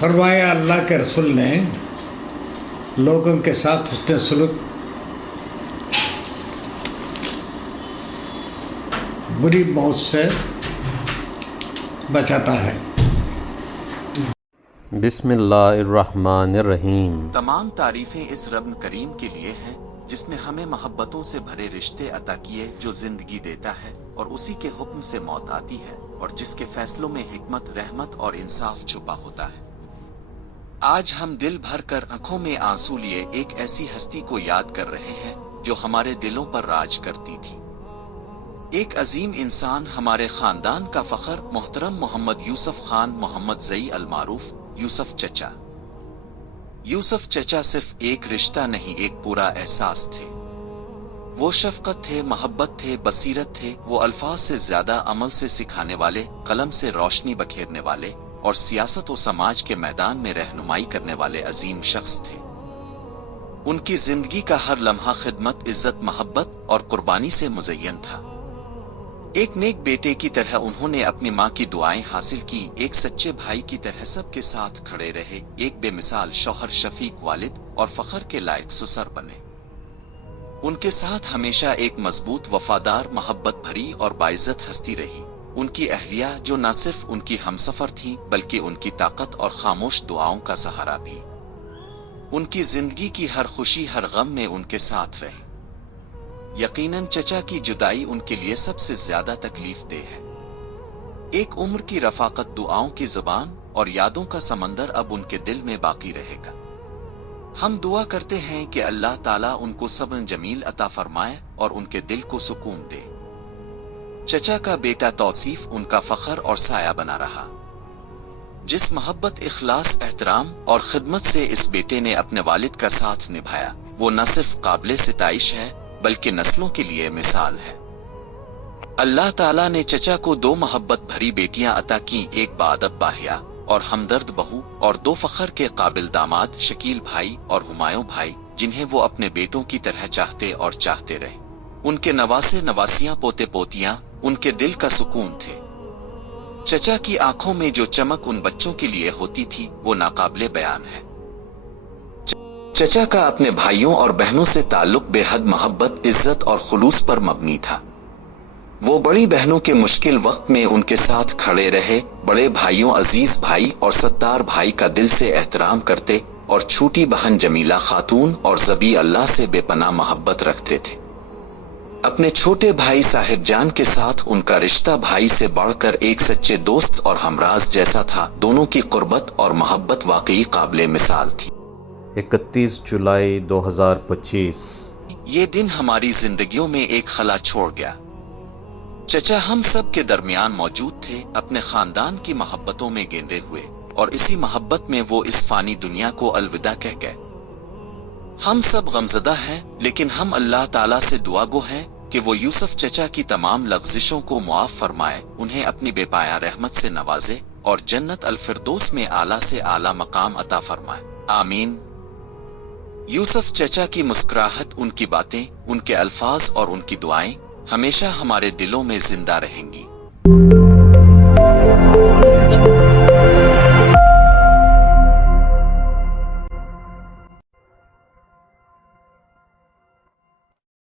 فرمایا اللہ کے رسول نے لوگوں کے ساتھ حسن سلوک بری موت سے بچاتا ہے۔ بسم اللہ الرحمن الرحیم۔ تمام تعریفیں اس رب کریم کے لیے ہیں جس نے ہمیں محبتوں سے بھرے رشتے عطا کیے، جو زندگی دیتا ہے اور اسی کے حکم سے موت آتی ہے، اور جس کے فیصلوں میں حکمت، رحمت اور انصاف چھپا ہوتا ہے۔ آج ہم دل بھر کر آنکھوں میں آنسو لیے ایک ایسی ہستی کو یاد کر رہے ہیں جو ہمارے دلوں پر راج کرتی تھی۔ ایک عظیم انسان، ہمارے خاندان کا فخر، محترم محمد یوسف خان محمد زئی المعروف یوسف چچا۔ یوسف چچا صرف ایک رشتہ نہیں، ایک پورا احساس تھے۔ وہ شفقت تھے، محبت تھے، بصیرت تھے۔ وہ الفاظ سے زیادہ عمل سے سکھانے والے، قلم سے روشنی بکھیرنے والے اور سیاست و سماج کے میدان میں رہنمائی کرنے والے عظیم شخص تھے۔ ان کی زندگی کا ہر لمحہ خدمت، عزت، محبت اور قربانی سے مزین تھا۔ ایک نیک بیٹے کی طرح انہوں نے اپنی ماں کی دعائیں حاصل کی، ایک سچے بھائی کی طرح سب کے ساتھ کھڑے رہے، ایک بے مثال شوہر، شفیق والد اور فخر کے لائق سسر بنے۔ ان کے ساتھ ہمیشہ ایک مضبوط، وفادار، محبت بھری اور باعزت ہستی رہی، ان کی اہلیہ، جو نہ صرف ان کی ہمسفر تھیں بلکہ ان کی طاقت اور خاموش دعاؤں کا سہارا بھی۔ ان کی زندگی کی ہر خوشی، ہر غم میں ان کے ساتھ رہے۔ یقیناً چچا کی جدائی ان کے لیے سب سے زیادہ تکلیف دہ ہے۔ ایک عمر کی رفاقت، دعاؤں کی زبان اور یادوں کا سمندر اب ان کے دل میں باقی رہے گا۔ ہم دعا کرتے ہیں کہ اللہ تعالیٰ ان کو صبر جمیل عطا فرمائے اور ان کے دل کو سکون دے۔ چچا کا بیٹا توصیف ان کا فخر اور سایہ بنا رہا۔ جس محبت، اخلاص، احترام اور خدمت سے اس بیٹے نے اپنے والد کا ساتھ نبھایا، وہ نہ صرف قابل ستائش ہے بلکہ نسلوں کے لیے مثال ہے۔ اللہ تعالیٰ نے چچا کو دو محبت بھری بیٹیاں عطا کیں، ایک باادب باحیا اور ہمدرد بہو، اور دو فخر کے قابل داماد، شکیل بھائی اور ہمایوں بھائی، جنہیں وہ اپنے بیٹوں کی طرح چاہتے اور چاہتے رہے۔ ان کے نواسے، نواسیاں، پوتے پوتیاں ان کے دل کا سکون تھے۔ چچا کی آنکھوں میں جو چمک ان بچوں کے لیے ہوتی تھی وہ ناقابل بیان ہے۔ چچا کا اپنے بھائیوں اور بہنوں سے تعلق بے حد محبت، عزت اور خلوص پر مبنی تھا۔ وہ بڑی بہنوں کے مشکل وقت میں ان کے ساتھ کھڑے رہے، بڑے بھائیوں عزیز بھائی اور ستار بھائی کا دل سے احترام کرتے، اور چھوٹی بہن جمیلہ خاتون اور ذبی اللہ سے بے پناہ محبت رکھتے تھے۔ اپنے چھوٹے بھائی صاحب جان کے ساتھ ان کا رشتہ بھائی سے بڑھ کر ایک سچے دوست اور ہمراز جیسا تھا۔ دونوں کی قربت اور محبت واقعی قابل مثال تھی۔ 31 جولائی 2025۔ یہ دن ہماری زندگیوں میں ایک خلا چھوڑ گیا۔ چچا ہم سب کے درمیان موجود تھے، اپنے خاندان کی محبتوں میں گہرے ہوئے، اور اسی محبت میں وہ اس فانی دنیا کو الوداع کہہ گئے۔ ہم سب غمزدہ ہیں، لیکن ہم اللہ تعالیٰ سے دعا گو ہیں کہ وہ یوسف چچا کی تمام لغزشوں کو معاف فرمائے، انہیں اپنی بے پایہ رحمت سے نوازے اور جنت الفردوس میں اعلیٰ سے اعلیٰ مقام عطا فرمائے، آمین۔ یوسف چچا کی مسکراہٹ، ان کی باتیں، ان کے الفاظ اور ان کی دعائیں ہمیشہ ہمارے دلوں میں زندہ رہیں گی۔